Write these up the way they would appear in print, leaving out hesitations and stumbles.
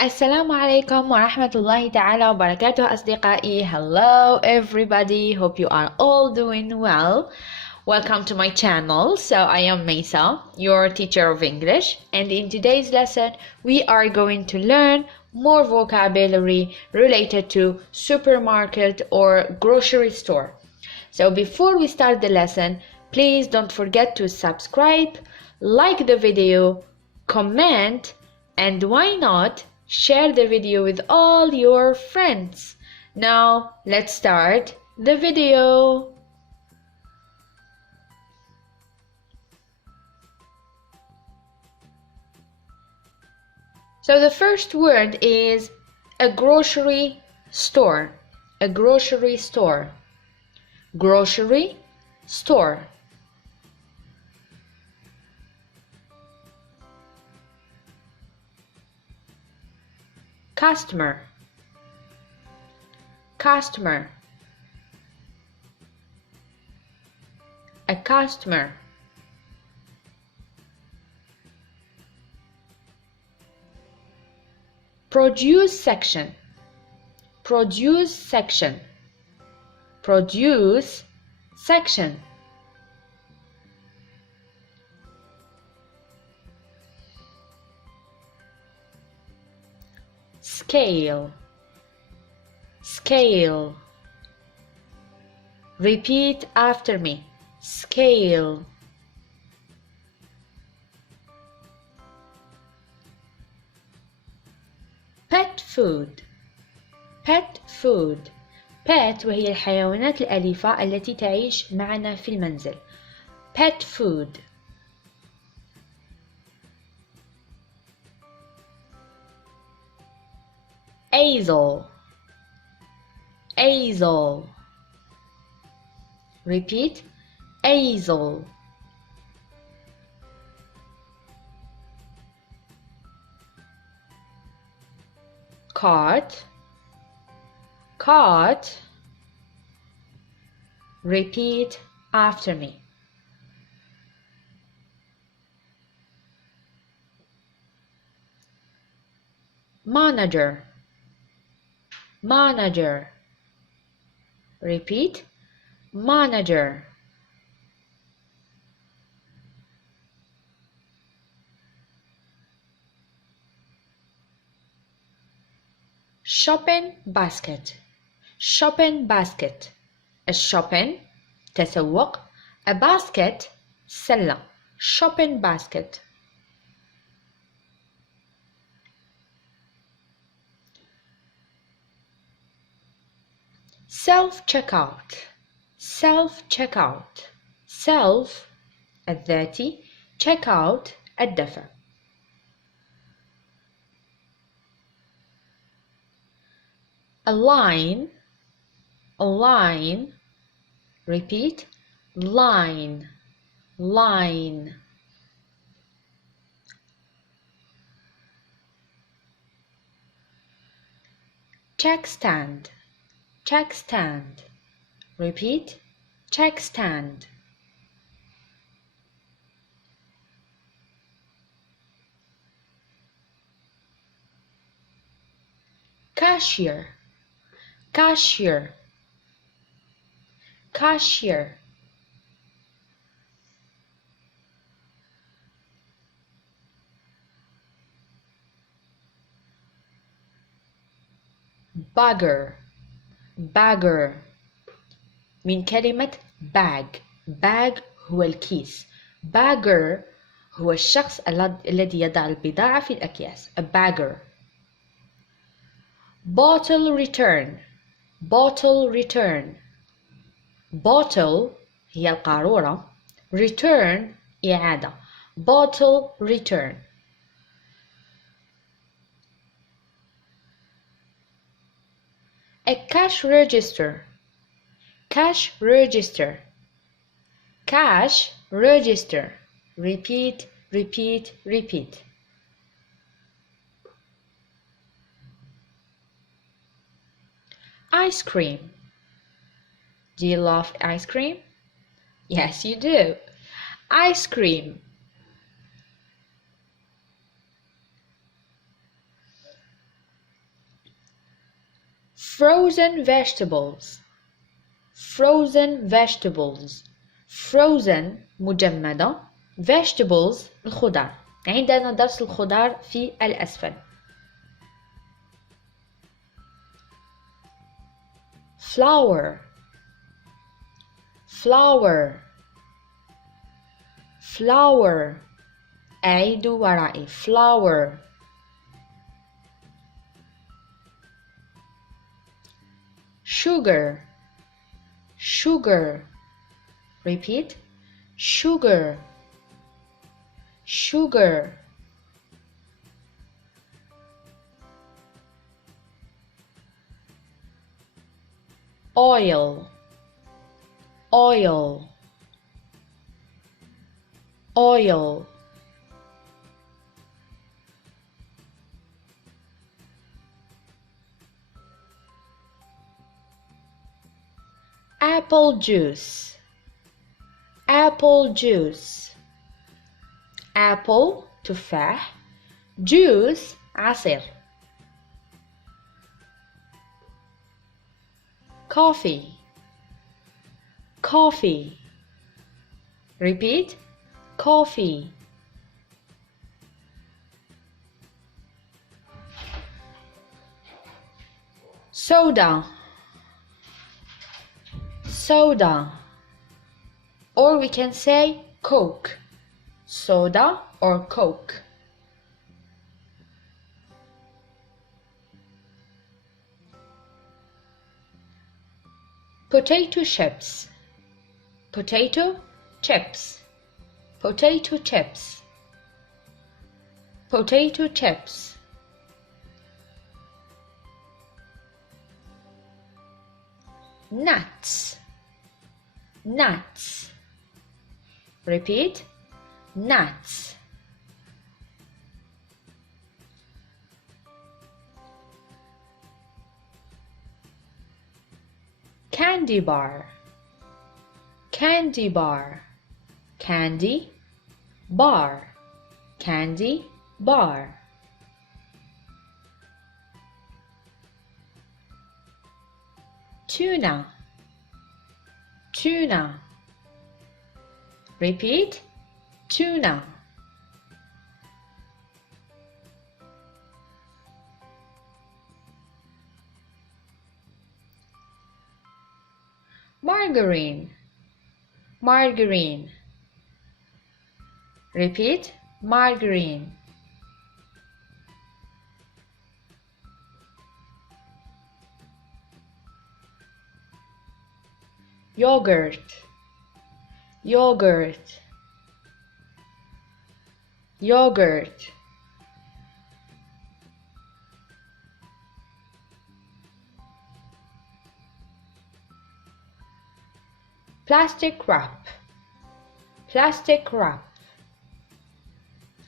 السلام عليكم ورحمة الله تعالى وبركاته أصدقائي. Hello everybody, hope you are all doing well. Welcome to my channel. So I am Mesa, your teacher of English, and in today's lesson we are going to learn more vocabulary related to supermarket or grocery store. So before we start the lesson, please don't forget to subscribe, like the video, comment, and why not share the video with all your friends. Now let's start the video. So the first word is a grocery store. A grocery store. Grocery store. Customer. Customer. A customer. Produce section. Produce section. Produce section. Scale. Scale. Repeat after me. Scale. Pet food. Pet food. Pet وهي الحيوانات الأليفة التي تعيش معنا في المنزل. Pet food. Easel. Easel. Repeat. Easel. Cart. Cart. Repeat after me. Manager. Manager. Repeat. Manager. Shopping basket. Shopping basket. الشوبين تسوق. A basket سلة. Shopping basket. Self-checkout. Self-checkout. Self الذاتي. Checkout الدفع. A line. A line. Repeat. Line. Line. Checkstand. Checkstand. Repeat. Checkstand. Cashier. Cashier. Cashier. Bagger. Bagger من كلمة bag. bag هو الكيس. bagger هو الشخص الذي يضع البضاعة في الأكياس. a bagger. bottle return. bottle return. bottle هي القارورة. return إعادة. bottle return. A cash register. Cash register. Cash register. Repeat, repeat, repeat. Ice cream. Do you love ice cream? Yes, you do. Ice cream. frozen vegetables frozen vegetables frozen مجمدة vegetables الخضار. عندنا درس الخضار في الأسفل. flower flower flower أعيد ورائي flower. sugar sugar repeat sugar sugar. oil oil oil. apple juice apple juice apple تفاح juice عصير. coffee coffee repeat coffee. soda soda or we can say coke soda or coke. potato chips potato chips potato chips potato chips. nuts nuts repeat nuts. candy bar candy bar candy bar candy bar. tuna tuna repeat tuna. margarine margarine repeat margarine. yogurt yogurt yogurt. plastic wrap plastic wrap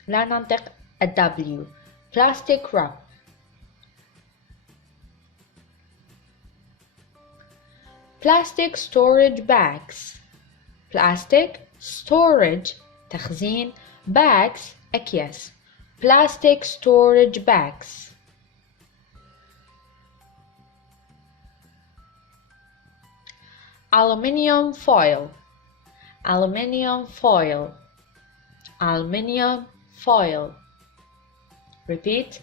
لا ننطق W plastic wrap. plastic storage bags plastic storage تخزين bags أكياس plastic storage bags. aluminium foil aluminium foil aluminium foil repeat.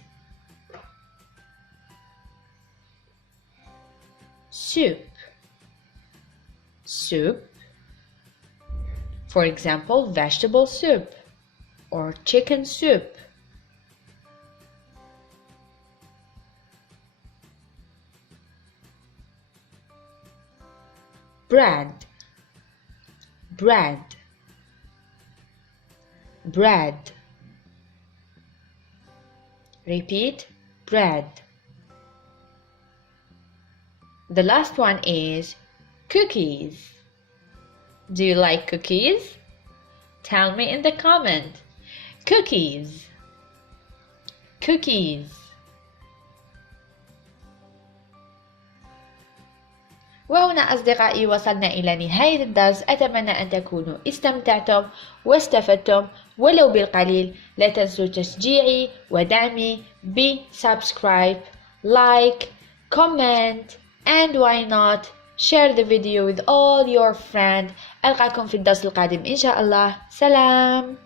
soup soup for example vegetable soup or chicken soup. bread bread bread repeat bread. The last one is cookies. Do you like cookies? Tell me in the comment. cookies cookies. وهنا أصدقائي وصلنا إلى نهاية الدرس. أتمنى أن تكونوا استمتعتم واستفدتم ولو بالقليل. لا تنسوا تشجيعي ودعمي بسبسكرايب لايك كومنت and why not share the video with all your friends. ألقاكم في الدرس القادم إن شاء الله. سلام.